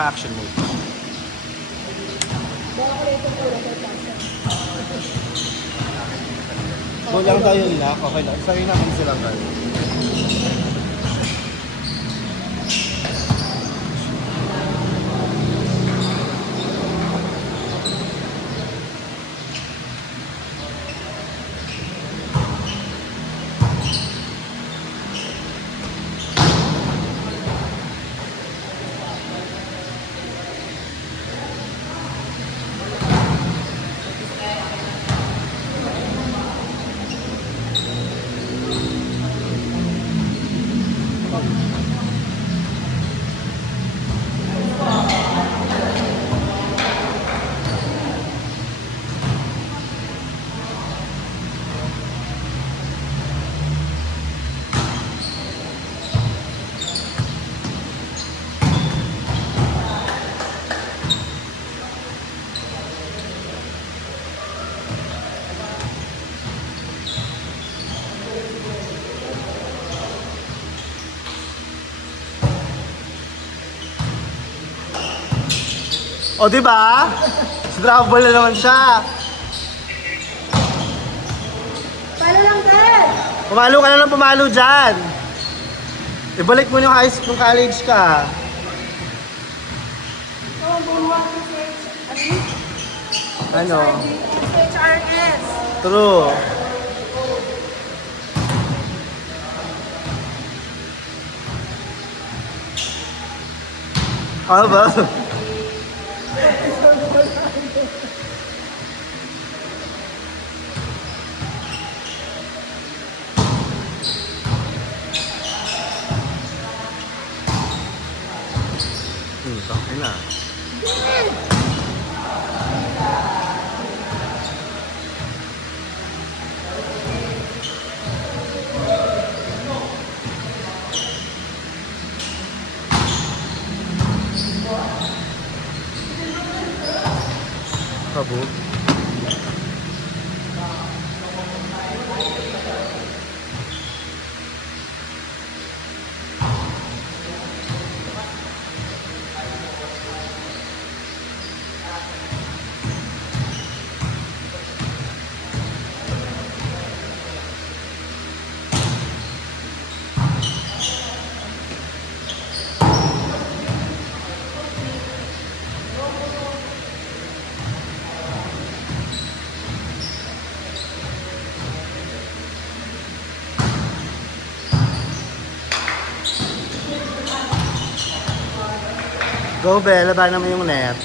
naka-action mode. Doon lang tayo nila, okay lang. Sa'yo naman silang tayo. O, diba? Scrabble na naman siya. Palo lang, Dad! Pumalo ka na lang pumalo dyan. Ibalik mo yung high school, college ka. Oo, bumuha ko sa Ano? HRS. True. Ano ba? Okay na. Kabog. Go, Belle. Labanan mo yung net.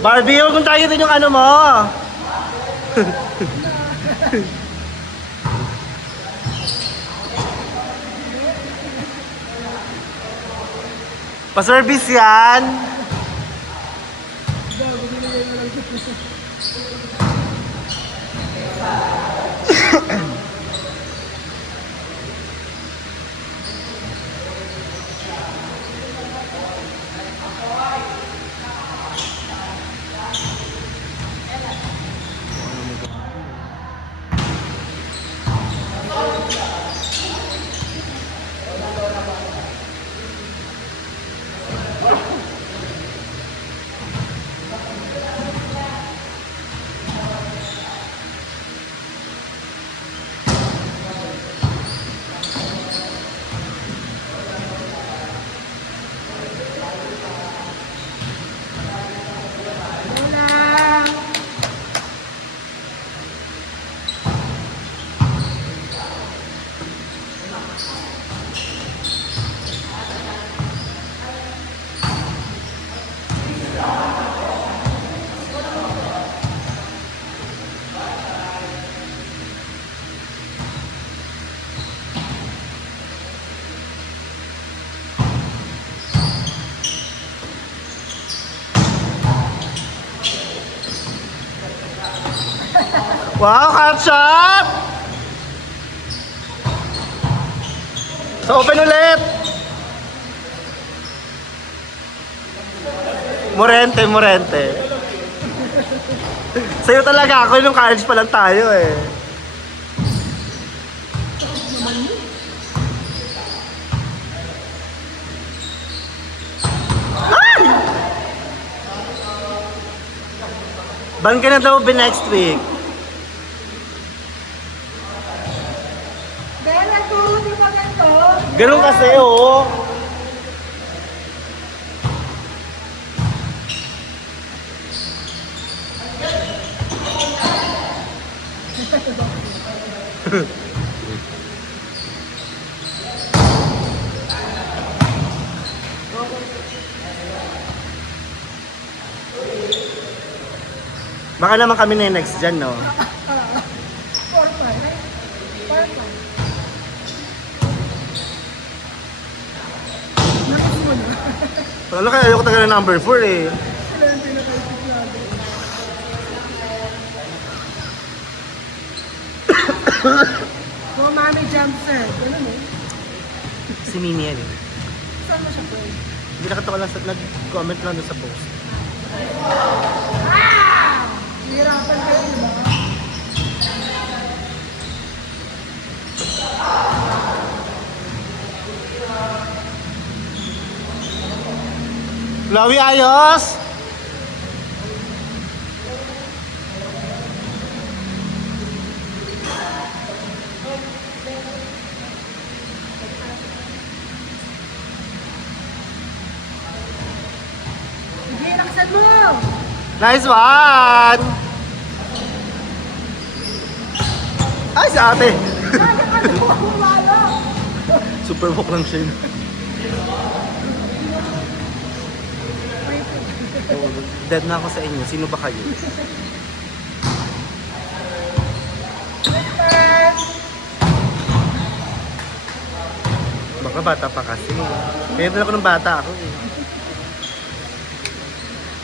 Barbie, huwag kong tayo din yung ano mo. Pa-service yan. Wow, catch up! So, open ulit! Morente, Morente. Sa'yo talaga ako, yung college pa lang tayo eh. Ay! Ban ka na daw ba next week? Ben, nagturo di ba ganito? Ganun kasi, oo. Baka naman kami na yung next dyan, no? 4-5. 4-5. Nakis mo na. Ano kaya ayoko talaga ng number 4 eh. Sila yung pinakaisip natin. Oh, mami jump set. Ano mo? Si Mimi yan eh. Saan mo siya po? Hindi nakatawa lang sa, nag-comment lang doon sa post. Hirapan kayo, di ba? Chloe, ayos! Sige, laksan mo! Nice one! Ay, si ate! Kaya ka na kumawala! Super walk lang siya yun. Oh, dead na ako sa inyo. Sino ba kayo? Baka bata pa kasi. Kaya din ako ng bata ako eh.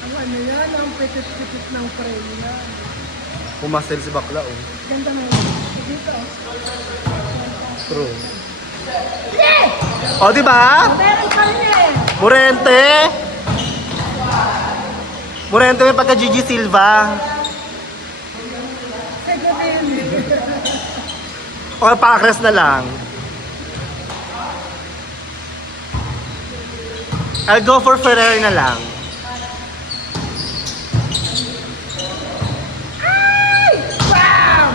Ang ano yan, ang pitit-pitit ng frame yan. Pumasel si bakla oh. Ganda na yun. Dito. True. O, diba? Meron pa rin eh. Morente! Morente may pagka Gigi Silva. Segutin. O, Pacres na lang. I'll go for Ferrer na lang. Bam!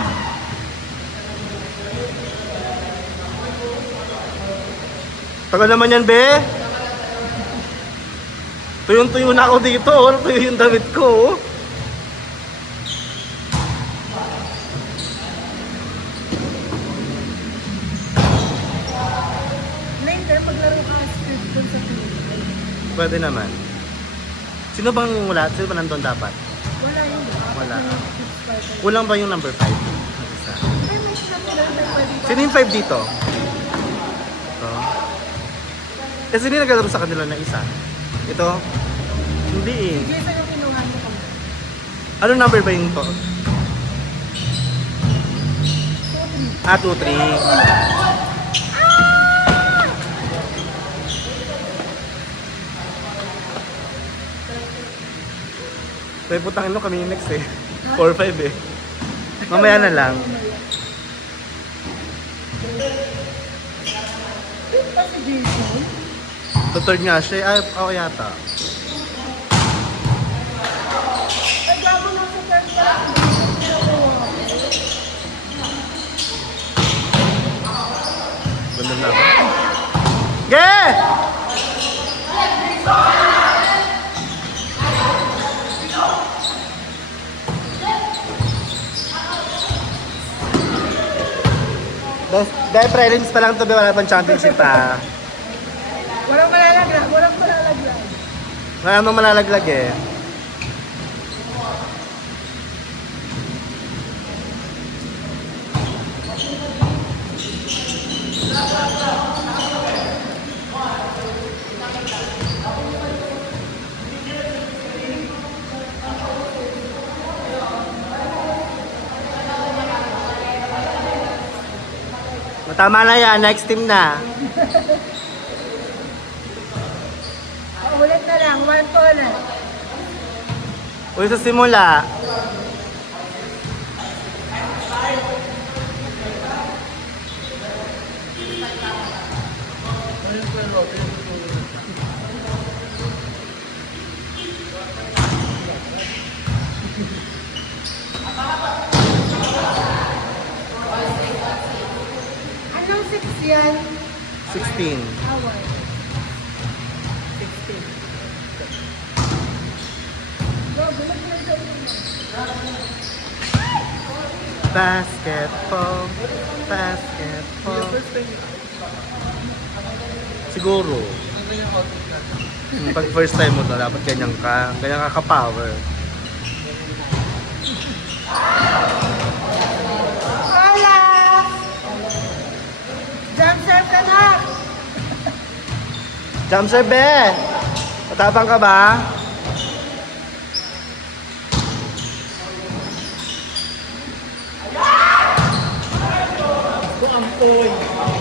Tagal naman yan, be. Tuyong-tuyo na ako dito. Walang tuyo yung damit ko. Later, maglaro ka script dun sa team. Pwede naman. Sino bang wala? Sino ba nandun dapat? Wala yun. Wala. Tips pa ito. Kulang ba yung number 5? Isa. Ay, may snap sila. May pwede pa. Sino yung 5 dito? Ito. Kasi hindi naglalaro sa kanila na isa. Ito? Hindi eh. Jason yung kinuha mo ko. Ano number ba yung to? Ah, 2-3. Kaya putang ino kami yung next eh. 4-5 eh. Mamaya na lang. Wait pa si Jason? Third nga siya. Ay, ako yata. Ay, gabo na sa third pa. Ganda na ako. Ge! Dahil prelims pa lang ito, wala pang championship pa. Walang malalaglag. Walang malalaglag. Wala namang malalaglag eh. Tama na yan, next team na. Ulit na lang, 1 to ulit. Uy, sa simula. Anong 6 yan? 16. Hour. 16. Go, bumalik na sa Basketball. Basketball. First time yun. Siguro. Ano yung outfit natin? Pag first time mo to, dapat ganyan ka. Ganyan ka ka-power. Hola! Jump serve ka na! Jump serve, be! Matapang ka ba? Ito ampoy.